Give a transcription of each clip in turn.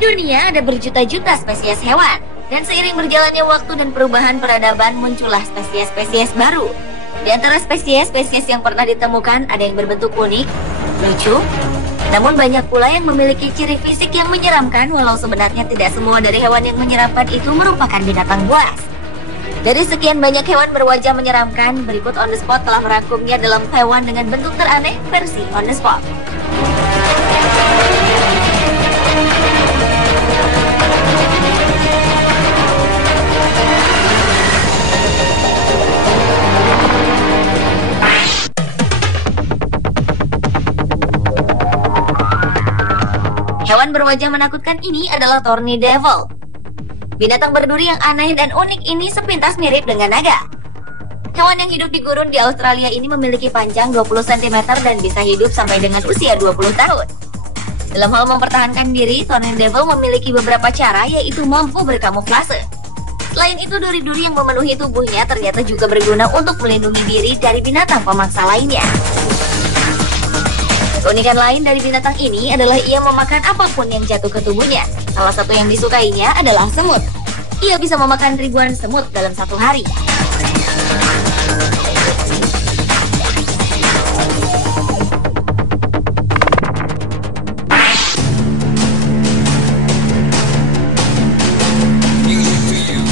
dunia ada berjuta-juta spesies hewan, dan seiring berjalannya waktu dan perubahan peradaban muncullah spesies-spesies baru. Di antara spesies-spesies yang pernah ditemukan ada yang berbentuk unik, lucu, namun banyak pula yang memiliki ciri fisik yang menyeramkan walau sebenarnya tidak semua dari hewan yang menyeramkan itu merupakan binatang buas. Dari sekian banyak hewan berwajah menyeramkan, berikut On The Spot telah merangkumnya dalam hewan dengan bentuk teraneh versi On The Spot. Hewan berwajah menakutkan ini adalah Thorny Devil. Binatang berduri yang aneh dan unik ini sepintas mirip dengan naga. Hewan yang hidup di gurun di Australia ini memiliki panjang 20 cm dan bisa hidup sampai dengan usia 20 tahun. Dalam hal mempertahankan diri, Thorny Devil memiliki beberapa cara, yaitu mampu berkamuflase. Selain itu, duri-duri yang memenuhi tubuhnya ternyata juga berguna untuk melindungi diri dari binatang pemangsa lainnya. Keunikan lain dari binatang ini adalah ia memakan apapun yang jatuh ke tubuhnya. Salah satu yang disukainya adalah semut. Ia bisa memakan ribuan semut dalam satu hari.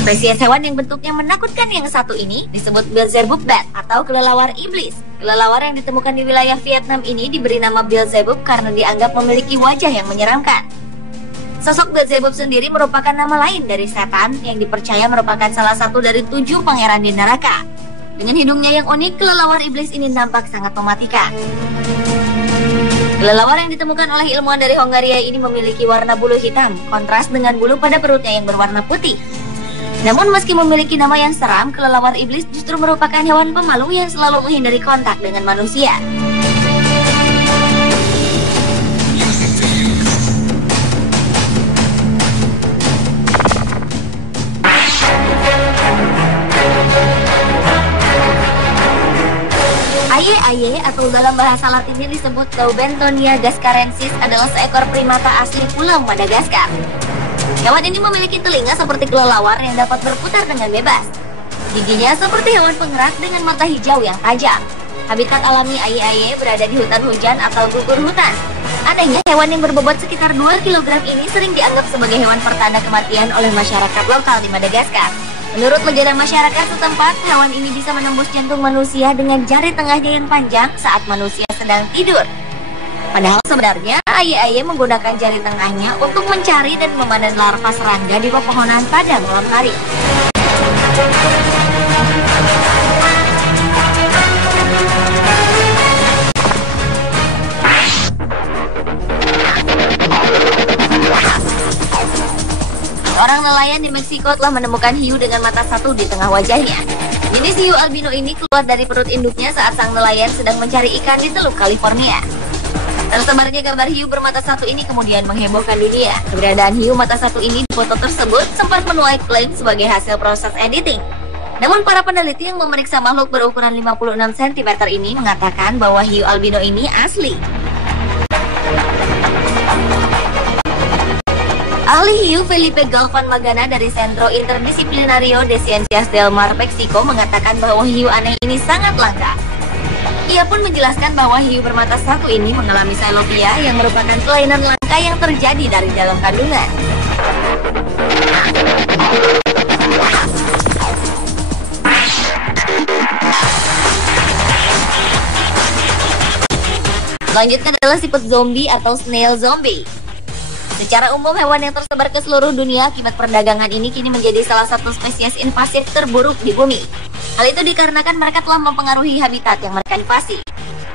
Spesies hewan yang bentuknya menakutkan yang satu ini disebut Beelzebub Bat atau kelelawar iblis. Kelelawar yang ditemukan di wilayah Vietnam ini diberi nama Beelzebub karena dianggap memiliki wajah yang menyeramkan. Sosok Beelzebub sendiri merupakan nama lain dari setan yang dipercaya merupakan salah satu dari 7 pangeran di neraka. Dengan hidungnya yang unik, kelelawar iblis ini nampak sangat mematikan. Kelelawar yang ditemukan oleh ilmuwan dari Hongaria ini memiliki warna bulu hitam, kontras dengan bulu pada perutnya yang berwarna putih. Namun meski memiliki nama yang seram, kelelawar iblis justru merupakan hewan pemalu yang selalu menghindari kontak dengan manusia. Aye-aye atau dalam bahasa Latinnya disebut Daubentonia gascarensis adalah seekor primata asli Pulau Madagaskar. Hewan ini memiliki telinga seperti kelelawar yang dapat berputar dengan bebas. Giginya seperti hewan penggerak dengan mata hijau yang tajam. Habitat alami aye-aye berada di hutan hujan atau gugur hutan. Anehnya, hewan yang berbobot sekitar 2 kg ini sering dianggap sebagai hewan pertanda kematian oleh masyarakat lokal di Madagaskar. Menurut legenda masyarakat setempat, hewan ini bisa menembus jantung manusia dengan jari tengahnya yang panjang saat manusia sedang tidur. Padahal sebenarnya aye-aye menggunakan jari tengahnya untuk mencari dan memanen larva serangga di pepohonan pada malam hari. Seorang nelayan di Meksiko telah menemukan hiu dengan mata satu di tengah wajahnya. Jenis hiu albino ini keluar dari perut induknya saat sang nelayan sedang mencari ikan di Teluk California. Tersebarnya gambar hiu bermata satu ini kemudian menghebohkan dunia. Keberadaan hiu mata satu ini di foto tersebut sempat menuai klaim sebagai hasil proses editing. Namun para peneliti yang memeriksa makhluk berukuran 56 cm ini mengatakan bahwa hiu albino ini asli. Ahli hiu Felipe Galvan Magana dari Centro Interdisciplinario de Ciencias del Mar, Meksiko mengatakan bahwa hiu aneh ini sangat langka. Ia pun menjelaskan bahwa hiu bermata satu ini mengalami cylopia yang merupakan kelainan langka yang terjadi dari dalam kandungan. Selanjutnya adalah siput zombie atau snail zombie. Secara umum, hewan yang tersebar ke seluruh dunia akibat perdagangan ini kini menjadi salah satu spesies invasif terburuk di bumi. Hal itu dikarenakan mereka telah mempengaruhi habitat yang mereka invasi.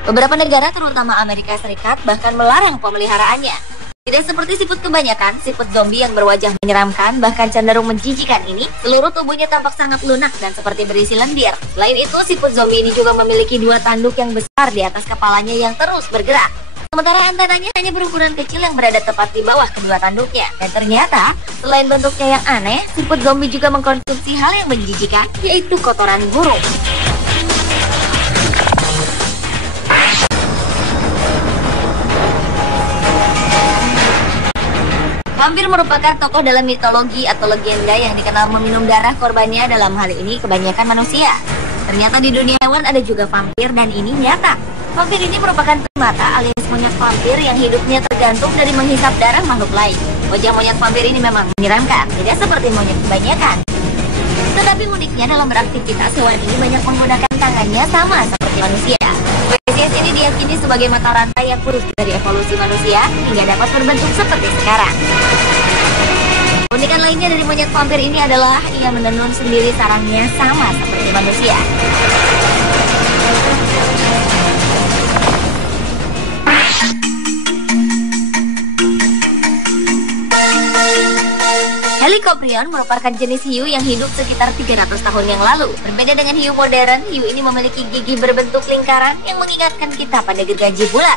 Beberapa negara, terutama Amerika Serikat, bahkan melarang pemeliharaannya. Tidak seperti siput kebanyakan, siput zombie yang berwajah menyeramkan, bahkan cenderung menjijikan ini, seluruh tubuhnya tampak sangat lunak dan seperti berisi lendir. Selain itu, siput zombie ini juga memiliki 2 tanduk yang besar di atas kepalanya yang terus bergerak. Sementara antenanya hanya berukuran kecil yang berada tepat di bawah kedua tanduknya. Dan ternyata, selain bentuknya yang aneh, siput zombie juga mengkonsumsi hal yang menjijikan, yaitu kotoran burung. Vampir merupakan tokoh dalam mitologi atau legenda yang dikenal meminum darah korbannya, dalam hal ini kebanyakan manusia. Ternyata di dunia hewan ada juga vampir dan ini nyata. Vampir ini merupakan primata alias monyet vampir yang hidupnya tergantung dari menghisap darah makhluk lain. Wajah monyet vampir ini memang menyeramkan, tidak seperti monyet kebanyakan. Tetapi uniknya dalam beraktivitas, hewan ini banyak menggunakan tangannya sama seperti manusia. Spesies ini diyakini sebagai mata rantai yang kurus dari evolusi manusia hingga dapat berbentuk seperti sekarang. Keunikan lainnya dari monyet vampir ini adalah ia menenun sendiri sarangnya sama seperti manusia. Helicoprion merupakan jenis hiu yang hidup sekitar 300 tahun yang lalu. Berbeda dengan hiu modern, hiu ini memiliki gigi berbentuk lingkaran yang mengingatkan kita pada gergaji bulat.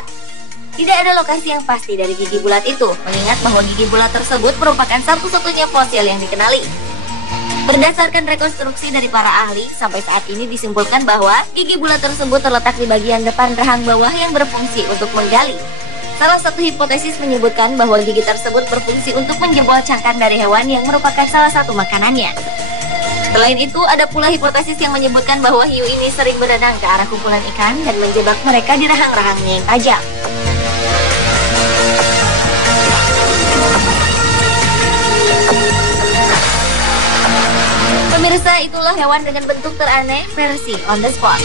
Tidak ada lokasi yang pasti dari gigi bulat itu, mengingat bahwa gigi bulat tersebut merupakan satu-satunya fosil yang dikenali. Berdasarkan rekonstruksi dari para ahli, sampai saat ini disimpulkan bahwa gigi bulat tersebut terletak di bagian depan rahang bawah yang berfungsi untuk menggali. Salah satu hipotesis menyebutkan bahwa gigi tersebut berfungsi untuk menjebol cangkang dari hewan yang merupakan salah satu makanannya. Selain itu, ada pula hipotesis yang menyebutkan bahwa hiu ini sering berenang ke arah kumpulan ikan dan menjebak mereka di rahang-rahangnya yang tajam. Pemirsa, itulah hewan dengan bentuk teraneh versi On The Spot.